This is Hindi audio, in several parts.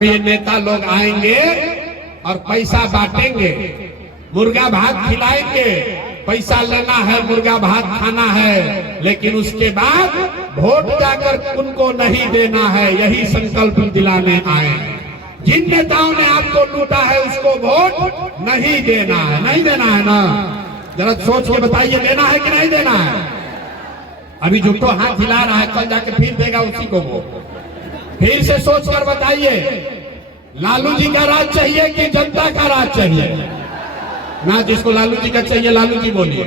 ये नेता लोग आएंगे और पैसा बांटेंगे, मुर्गा भात खिलाएंगे, पैसा लेना है, मुर्गा भात खाना है, लेकिन उसके बाद वोट जाकर उनको नहीं देना है। यही संकल्प दिलाने आए। जिन नेताओं ने आपको लूटा है उसको वोट नहीं देना है। नहीं देना है ना? जरा सोच के बताइए, देना है कि नहीं देना है? अभी जो तो हाथ हिला रहा है, कल जाके फिर देगा उसी को वोट। फिर से सोचकर बताइए, लालू जी का राज चाहिए कि जनता का राज चाहिए? ना, जिसको लालू जी का चाहिए लालू जी बोलिए।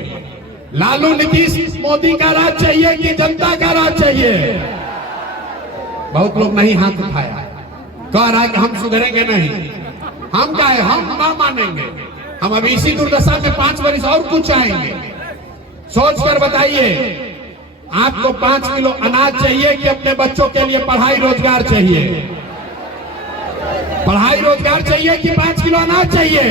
लालू नीतीश मोदी का राज चाहिए कि जनता का राज चाहिए? बहुत लोग नहीं हाथ उठाया, कह रहा है कि हम सुधरेंगे नहीं। हम क्या है, हम ना मानेंगे। हम अभी इसी दुर्दशा में 5 वर्ष और कुछ आएंगे। सोच कर बताइए, आपको 5 किलो अनाज चाहिए कि अपने बच्चों के लिए पढ़ाई रोजगार चाहिए? पढ़ाई रोजगार चाहिए कि 5 किलो अनाज चाहिए?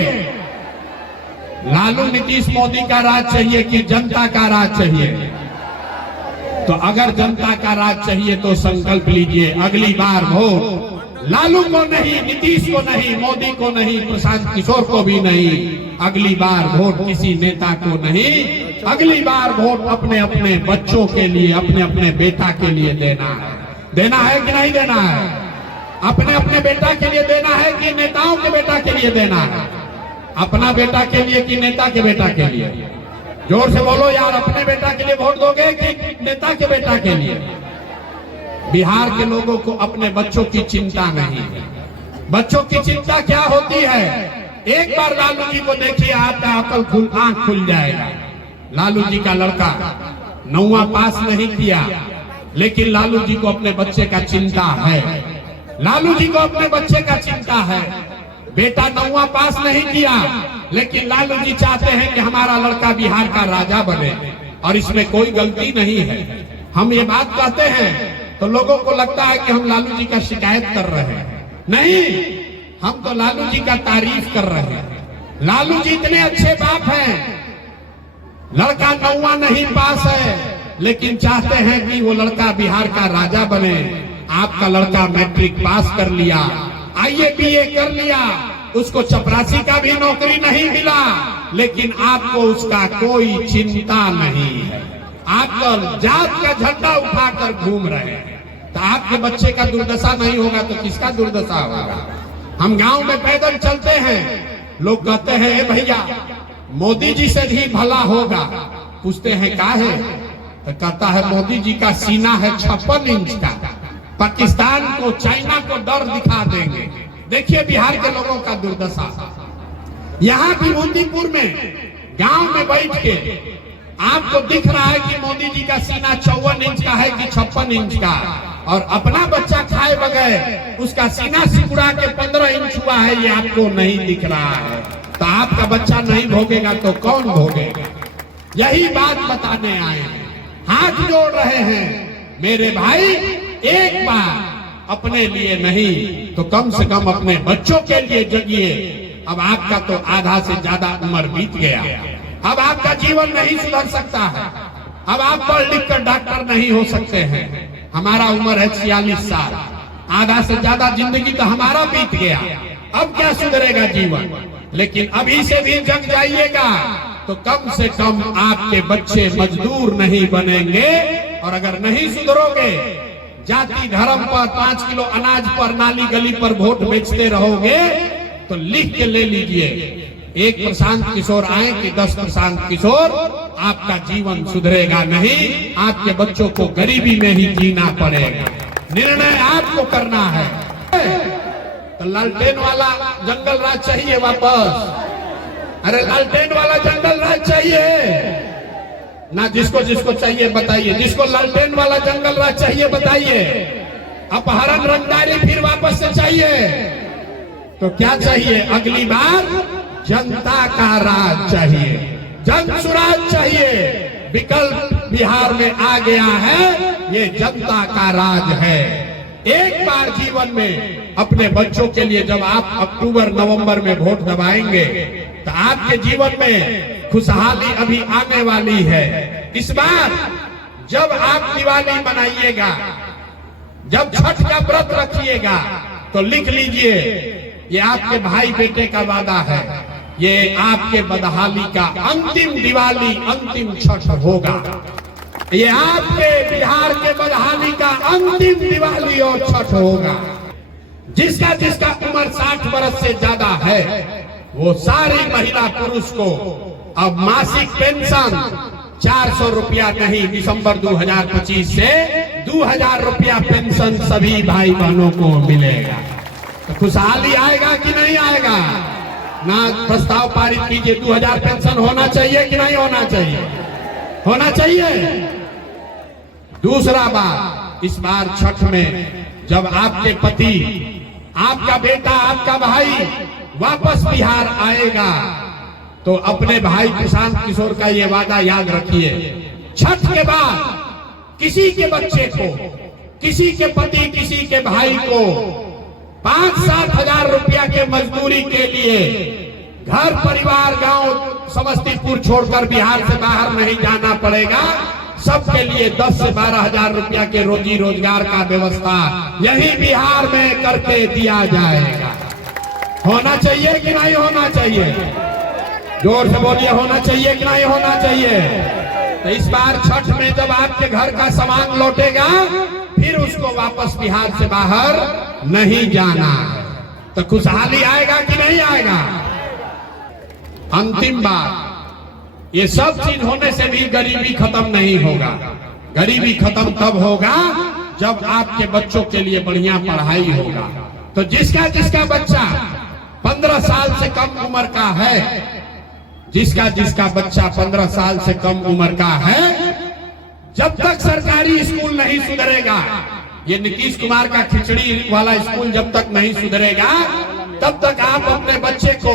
लालू नीतीश मोदी का राज चाहिए कि जनता का राज चाहिए? तो अगर जनता का राज चाहिए तो संकल्प लीजिए, अगली बार वोट लालू को नहीं, नीतीश को नहीं, मोदी को नहीं, प्रशांत किशोर को भी नहीं। अगली बार वोट किसी नेता को नहीं, अगली बार वोट अपने अपने बच्चों के लिए, अपने अपने बेटा के लिए देना है। देना है कि नहीं देना है? अपने अपने बेटा के लिए देना है कि नेताओं के बेटा के लिए देना है? अपना बेटा के लिए कि नेता के बेटा के लिए? जोर से बोलो यार, अपने बेटा के लिए वोट दोगे कि नेता के बेटा के लिए? बिहार के लोगों को अपने बच्चों की चिंता नहीं है। बच्चों की चिंता क्या होती है? एक बार लालू जी को देखिए, आपका आंख खुल जाएगा। लालू जी का लड़का 9वां पास नहीं किया, लेकिन लालू जी को अपने बच्चे का चिंता है। लालू जी को अपने बच्चे का चिंता है। बेटा 9वां पास नहीं किया, लेकिन लालू जी चाहते हैं कि हमारा लड़का बिहार का राजा बने, और इसमें कोई गलती नहीं है। हम ये बात कहते हैं तो लोगों को लगता है कि हम लालू जी का शिकायत कर रहे हैं। नहीं, हम तो लालू जी का तारीफ कर रहे हैं। लालू जी इतने अच्छे बाप हैं। लड़का 9वां नहीं पास है, लेकिन चाहते हैं कि वो लड़का बिहार का राजा बने। आपका लड़का मैट्रिक पास कर लिया, IABA कर लिया, उसको चपरासी का भी नौकरी नहीं मिला, लेकिन आपको उसका कोई चिंता नहीं है। आप तो जात का झंडा उठाकर घूम रहे हैं। तो आपके बच्चे का दुर्दशा नहीं होगा तो किसका दुर्दशा होगा? हम गांव में पैदल चलते हैं, लोग कहते हैं, ए भैया मोदी जी से भी भला होगा। पूछते हैं क्या है? तो कहता है, मोदी जी का सीना है 56 इंच का, पाकिस्तान को, चाइना को डर दिखा देंगे। देखिए बिहार के लोगों का दुर्दशा। यहाँ भी मोदीपुर में गांव में बैठ के आपको दिख रहा है कि मोदी जी का सीना 54 इंच का है कि 56 इंच का, और अपना बच्चा खाए बगैर उसका सीना सिकुड़ा के 15 इंच हुआ है, ये आपको नहीं दिख रहा है। तो आपका बच्चा नहीं भोगेगा तो कौन भोगेगा? यही बात बताने आए हैं। हाथ जोड़ रहे हैं मेरे भाई, एक बार अपने लिए नहीं तो कम से कम अपने बच्चों के लिए जगिए। अब आपका तो आधा से ज्यादा उम्र बीत गया, अब आपका जीवन नहीं सुधर सकता है। अब आप पढ़ लिख कर डॉक्टर नहीं हो सकते हैं। हमारा उम्र है 46 साल, आधा से ज्यादा जिंदगी तो हमारा बीत गया। अब क्या सुधरेगा जीवन? लेकिन अभी से भी जग जाइएगा तो कम से कम आपके बच्चे मजदूर नहीं बनेंगे। और अगर नहीं सुधरोगे, जाति धर्म पर, 5 किलो अनाज पर, नाली गली पर वोट बेचते रहोगे, तो लिख के ले लीजिए, एक प्रशांत किशोर आए कि 10 प्रशांत किशोर, आपका जीवन सुधरेगा नहीं। आपके बच्चों को गरीबी में ही जीना पड़ेगा। निर्णय आपको करना है। तो लालटेन वाला जंगल राज चाहिए वापस? अरे लालटेन वाला जंगल राज चाहिए ना? जिसको जिसको चाहिए बताइए, जिसको लालटेन वाला जंगल राज चाहिए बताइए। अपहरण रंगदारी फिर वापस से चाहिए तो क्या चाहिए? अगली बार जनता का राज चाहिए, जन सुराज चाहिए। विकल्प बिहार में आ गया है, ये जनता का राज है। एक बार जीवन में अपने बच्चों के लिए जब आप अक्टूबर नवंबर में वोट दबाएंगे तो आपके जीवन में खुशहाली अभी आने वाली है। इस बार जब आप दिवाली मनाइएगा, जब छठ का व्रत रखिएगा, तो लिख लीजिए, ये आपके भाई बेटे का वादा है, ये आपके बदहाली का अंतिम दिवाली, अंतिम छठ होगा। ये आपके बिहार के बदहाली का अंतिम दिवाली और छठ होगा। जिसका जिसका उम्र 60 वर्ष से ज्यादा है, वो सारी महिला पुरुष को अब मासिक पेंशन 400 रुपया नहीं, दिसंबर 2025 से 2000 रुपया पेंशन सभी भाई बहनों को मिलेगा। तो खुशहाली आएगा कि नहीं आएगा? ना प्रस्ताव पारित कीजिए, 2000 पेंशन होना चाहिए कि नहीं होना चाहिए? होना चाहिए। दूसरा बात, इस बार छठ में जब आपके पति, आपका बेटा, आपका भाई वापस बिहार आएगा, तो अपने भाई प्रशांत किशोर का ये वादा याद रखिए, छठ के बाद किसी के बच्चे को, किसी के पति, किसी के भाई को 5-7 हजार रुपया के मजदूरी के लिए घर परिवार, गांव, समस्तीपुर छोड़कर बिहार से बाहर नहीं जाना पड़ेगा। सबके लिए 10 से 12 हजार रुपया के रोजी रोजगार का व्यवस्था यही बिहार में करके दिया जाएगा। होना चाहिए कि नहीं होना चाहिए? जोर से बोलिए, होना चाहिए कि नहीं होना चाहिए? तो इस बार छठ में जब आपके घर का सामान लौटेगा, फिर उसको वापस बिहार से बाहर नहीं जाना। तो खुशहाली आएगा कि नहीं आएगा? अंतिम बात, ये सब चीज होने से भी गरीबी खत्म नहीं होगा। गरीबी खत्म तब होगा जब आपके बच्चों के लिए बढ़िया पढ़ाई होगा। तो जिसका जिसका बच्चा 15 साल से कम उम्र का है, जिसका जिसका बच्चा 15 साल से कम उम्र का है, जब तक सरकारी स्कूल नहीं सुधरेगा, ये नीतीश कुमार का खिचड़ी वाला स्कूल जब तक नहीं सुधरेगा, तब तक आप अपने बच्चे को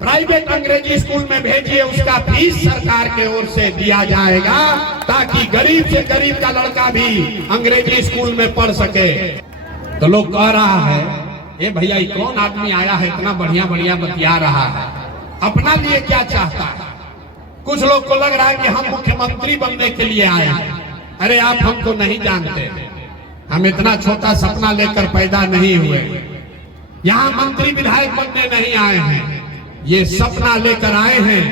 प्राइवेट अंग्रेजी स्कूल में भेजिए। उसका फीस सरकार के ओर से दिया जाएगा, ताकि गरीब से गरीब का लड़का भी अंग्रेजी स्कूल में पढ़ सके। तो लोग कह रहा है, ए भैया ये कौन आदमी आया है, इतना बढ़िया बढ़िया बतिया रहा है, अपना लिए क्या चाहता है? कुछ लोग को लग रहा है कि हम मुख्यमंत्री बनने के लिए आए हैं। अरे आप हमको नहीं जानते, हम इतना छोटा सपना लेकर पैदा नहीं हुए, यहाँ मंत्री विधायक बनने नहीं आए हैं। ये सपना लेकर आए हैं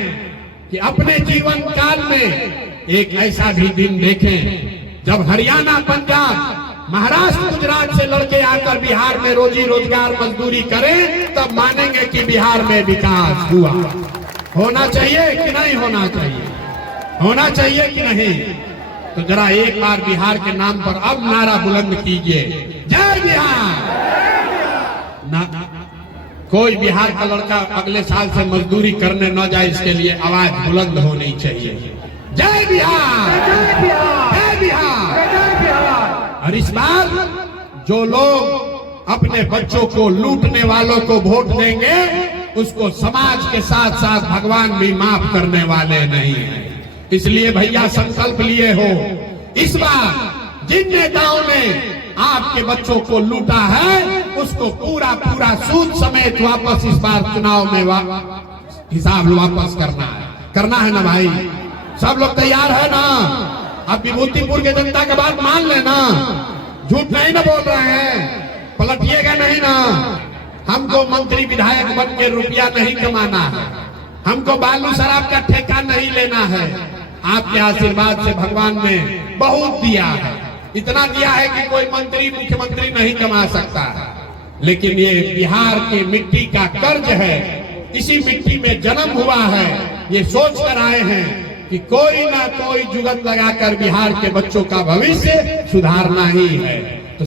कि अपने जीवन काल में एक ऐसा भी दिन देखें जब हरियाणा, पंजाब, महाराष्ट्र, गुजरात से लड़के आकर बिहार में रोजी रोजगार मजदूरी करें, तब मानेंगे कि बिहार में विकास हुआ। होना चाहिए कि नहीं होना चाहिए? होना चाहिए कि नहीं? तो जरा एक बार बिहार के नाम पर अब नारा बुलंद कीजिए, जय बिहार। कोई बिहार का लड़का अगले साल से मजदूरी करने न जाए, इसके लिए आवाज बुलंद होनी चाहिए, जय बिहार, जय बिहार, जय बिहार। और इस बार जो लोग अपने बच्चों को लूटने वालों को वोट देंगे, उसको समाज के साथ साथ भगवान भी माफ करने वाले नहीं है। इसलिए भैया संकल्प लिए हो, इस बार जिन नेताओं ने आपके बच्चों को लूटा है, उसको पूरा पूरा सूद समेत वापस इस बार चुनाव में हिसाब वापस करना है ना भाई? सब लोग तैयार है ना? अब विभूतिपुर के जनता का बात मान लेना, झूठ नहीं ना बोल रहे हैं, पलटिएगा नहीं ना। हमको मंत्री विधायक बन के रुपया नहीं कमाना है, हमको बालू शराब का ठेका नहीं लेना है। आपके आशीर्वाद से भगवान ने बहुत दिया है, इतना दिया है कि कोई मंत्री मुख्यमंत्री नहीं कमा सकता है। लेकिन ये बिहार की मिट्टी का कर्ज है, इसी मिट्टी में जन्म हुआ है। ये सोच कर आए हैं कि कोई ना कोई जुगत लगाकर बिहार के बच्चों का भविष्य सुधारना ही है।